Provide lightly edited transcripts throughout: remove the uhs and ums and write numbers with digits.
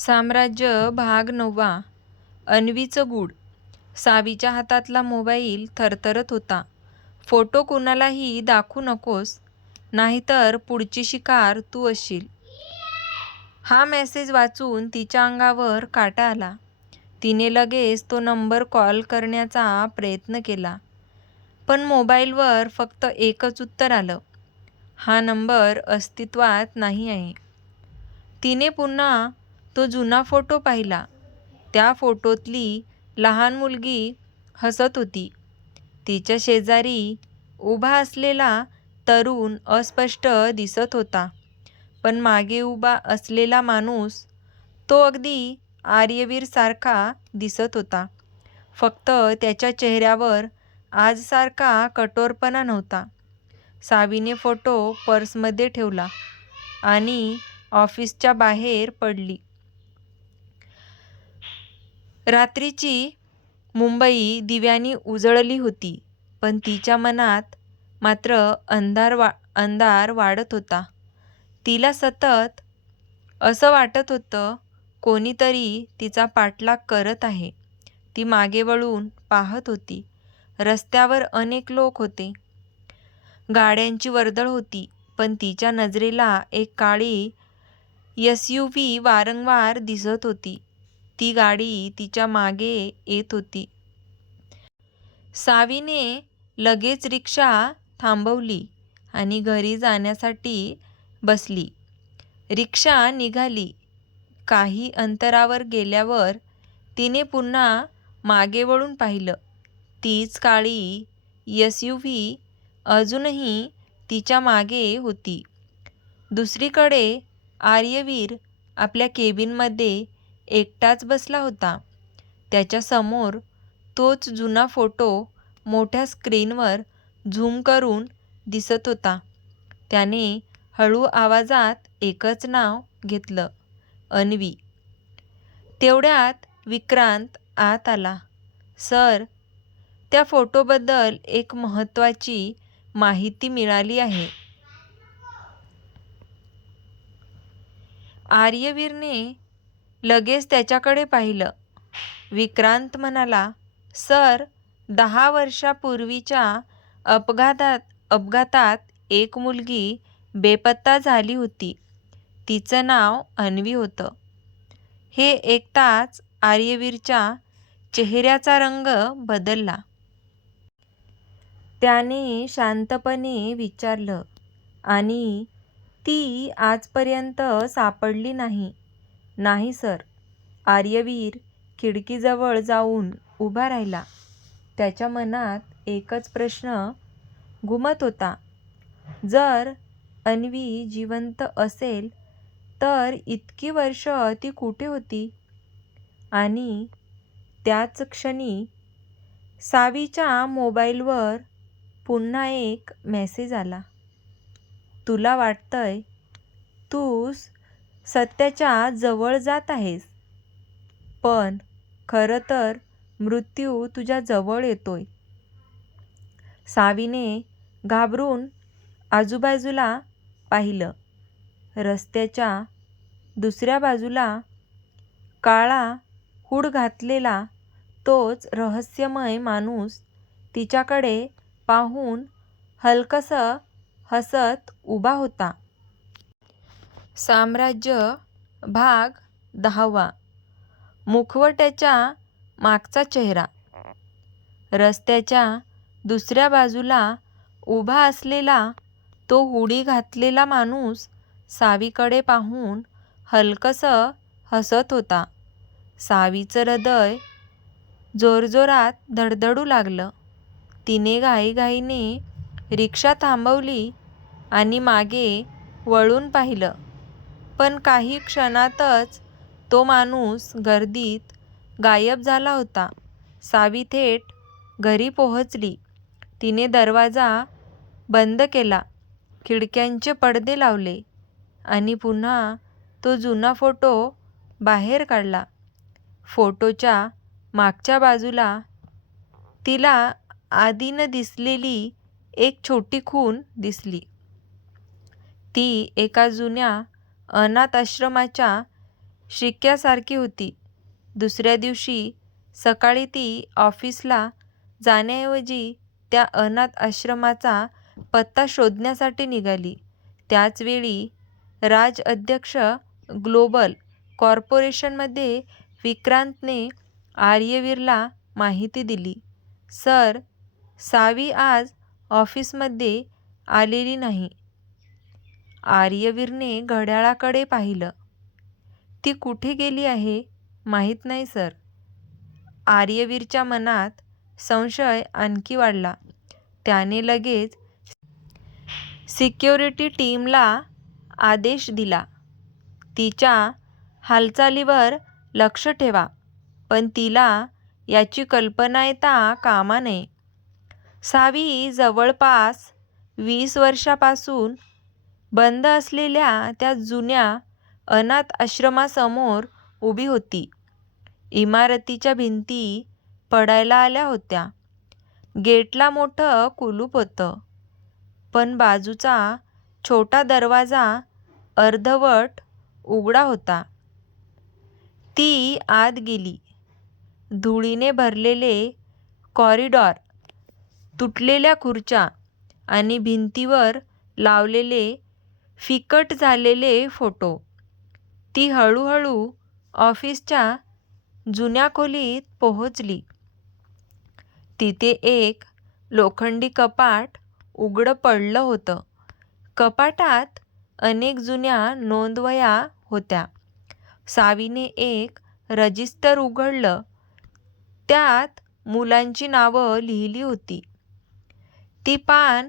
साम्राज्य भाग 9. अन्वीचं गूढ. सावीच्या हातातला मोबाईल थरथरत होता. फोटो कुणालाही दाखवू नकोस, नाहीतर पुढची शिकार तू असशील. हा मेसेज वाचून तिच्या अंगावर काटा आला. तिने लगेच तो नंबर कॉल करण्याचा प्रयत्न केला, पण मोबाईलवर फक्त एकच उत्तर आलं, हा नंबर अस्तित्वात नाही आहे. तिने पुन्हा तो जुना फोटो पाहिला. त्या फोटोतली लहान मुलगी हसत होती. तिच्या शेजारी उभा असलेला तरुण अस्पष्ट दिसत होता, पण मागे उभा असलेला माणूस तो अगदी आर्यवीरसारखा दिसत होता. फक्त त्याच्या चेहऱ्यावर आजसारखा कठोरपणा नव्हता. सावीने फोटो पर्समध्ये ठेवला आणि ऑफिसच्या बाहेर पडली. रात्रीची मुंबई दिव्यांनी उजळली होती, पण तिच्या मनात मात्र अंधार वाढत होता. तिला सतत असं वाटत होतं, कोणीतरी तिचा पाठलाग करत आहे. ती मागे वळून पाहत होती. रस्त्यावर अनेक लोक होते. गाड्यांची वर्दळ होती, पण तिच्या नजरेला एक काळी SUV वारंवार दिसत होती. ती गाडी तिच्या मागे येत होती. सावीने लगेच रिक्षा थांबवली आणि घरी जाण्यासाठी बसली. रिक्षा निघाली. काही अंतरावर गेल्यावर तिने पुन्हा मागे वळून पाहिलं. तीच काळी SUV अजूनही तिच्या मागे होती. दुसरीकडे आर्यवीर आपल्या केबिनमध्ये एकटाच बसला होता. त्याच्या समोर तोच जुना फोटो मोठ्या स्क्रीनवर झूम करून दिसत होता. त्याने हळू आवाजात एकच नाव घेतलं, अन्वी. तेवढ्यात विक्रांत आत आला. सर, त्या फोटोबद्दल एक महत्त्वाची माहिती मिळाली आहे. आर्यवीरने लगेच त्याच्याकडे पाहिलं. विक्रांत म्हणाला, सर, 10 वर्षापूर्वीच्या अपघातात एक मुलगी बेपत्ता झाली होती. तिचं नाव अन्वी होतं. हे ऐकताच आर्यवीरच्या चेहऱ्याचा रंग बदलला. त्याने शांतपणे विचारलं, आणि ती आजपर्यंत सापडली नाही? नाही सर. आर्यवीर खिडकीजवळ जाऊन उभा राहिला. त्याच्या मनात एकच प्रश्न घुमत होता. जर अन्वी जिवंत असेल तर इतकी वर्ष ती कुठे होती? आणि त्याच क्षणी सावीच्या मोबाईलवर पुन्हा एक मेसेज आला. तुला वाटतंय तू सत्याच्या जवळ जात आहेस, पण खरं तर मृत्यू तुझ्या जवळ येतोय. सावीने घाबरून आजूबाजूला पाहिलं. रस्त्याच्या दुसऱ्या बाजूला काळा हूड घातलेला तोच रहस्यमय माणूस तिच्याकडे पाहून हलकसं हसत उभा होता. साम्राज्य भाग 10. मुखवट्याच्या मागचा चेहरा. रस्त्याच्या दुसऱ्या बाजूला उभा असलेला तो हुडी घातलेला माणूस सावीकडे पाहून हलकसं हसत होता. सावीचं हृदय जोरजोरात धडधडू लागलं. तिने घाईघाईने रिक्षा थांबवली आणि मागे वळून पाहिलं, पण काही क्षणातच तो माणूस गर्दीत गायब झाला होता. सावी थेट घरी पोहोचली. तिने दरवाजा बंद केला, खिडक्यांचे पडदे लावले आणि पुन्हा तो जुना फोटो बाहेर काढला. फोटोच्या मागच्या बाजूला तिला आधी न दिसलेली एक छोटी खूण दिसली. ती एका जुन्या अनाथ आश्रमाच्या शिक्क्यासारखी होती. दुसऱ्या दिवशी सकाळी ती ऑफिसला जाण्याऐवजी त्या अनाथ आश्रमाचा पत्ता शोधण्यासाठी निघाली. त्याच वेळी अध्यक्ष ग्लोबल कॉर्पोरेशनमध्ये विक्रांतने आर्यवीरला माहिती दिली, "सर, सावी आज ऑफिसमध्ये आलेली नाही." आर्यवीरने घड्याळाकडे पाहिलं. "ती कुठे गेली आहे?" "माहीत नाही सर." आर्यवीरच्या मनात संशय आणखी वाढला. त्याने लगेच सिक्युरिटी टीमला आदेश दिला, "तिच्या हालचालीवर लक्ष ठेवा, पण तिला याची कल्पना येता कामा नये." सावी जवळपास 20 वर्षांपासून बंद असलेल्या त्या जुन्या अनाथ आश्रमासमोर उभी होती. इमारतीच्या भिंती पडायला आल्या होत्या. गेटला मोठं कुलूप होतं, पण बाजूचा छोटा दरवाजा अर्धवट उघडा होता. ती आत गेली. धुळीने भरलेले कॉरिडॉर, तुटलेल्या खुर्च्या आणि भिंतीवर लावलेले फिकट झालेले फोटो. ती हळूहळू ऑफिसच्या जुन्या खोलीत पोहोचली. तिथे एक लोखंडी कपाट उघडं पडलं होतं. कपाटात अनेक जुन्या नोंदवह्या होत्या. सावीने एक रजिस्टर उघडलं. त्यात मुलांची नावं लिहिली होती. ती पान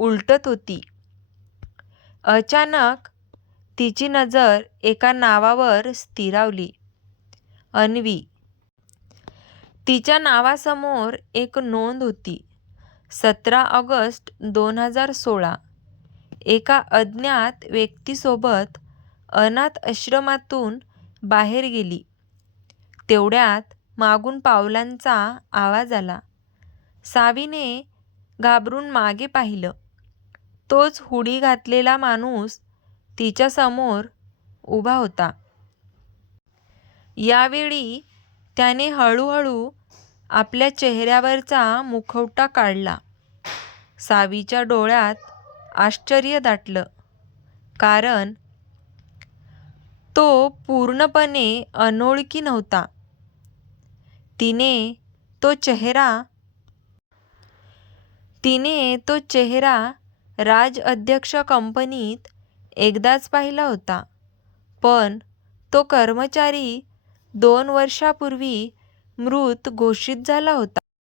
उलटत होती. अचानक तिची नजर एका नावावर स्थिरावली, अन्वी. तिच्या नावासमोर एक नोंद होती, 17 ऑगस्ट 2016. एका अज्ञात व्यक्तीसोबत अनाथ आश्रमातून बाहेर गेली. तेवढ्यात मागून पावलांचा आवाज आला. सावीने घाबरून मागे पाहिलं. तोच हुडी घातलेला माणूस तिच्यासमोर उभा होता. यावेळी त्याने हळूहळू आपल्या चेहऱ्यावरचा मुखवटा काढला. सावीच्या डोळ्यात आश्चर्य दाटलं, कारण तो पूर्णपणे अनोळखी नव्हता. तिने तो चेहरा अध्यक्ष कंपनीत एकदाच पाहिला होता, पण तो कर्मचारी 2 वर्षांपूर्वी मृत घोषित झाला होता.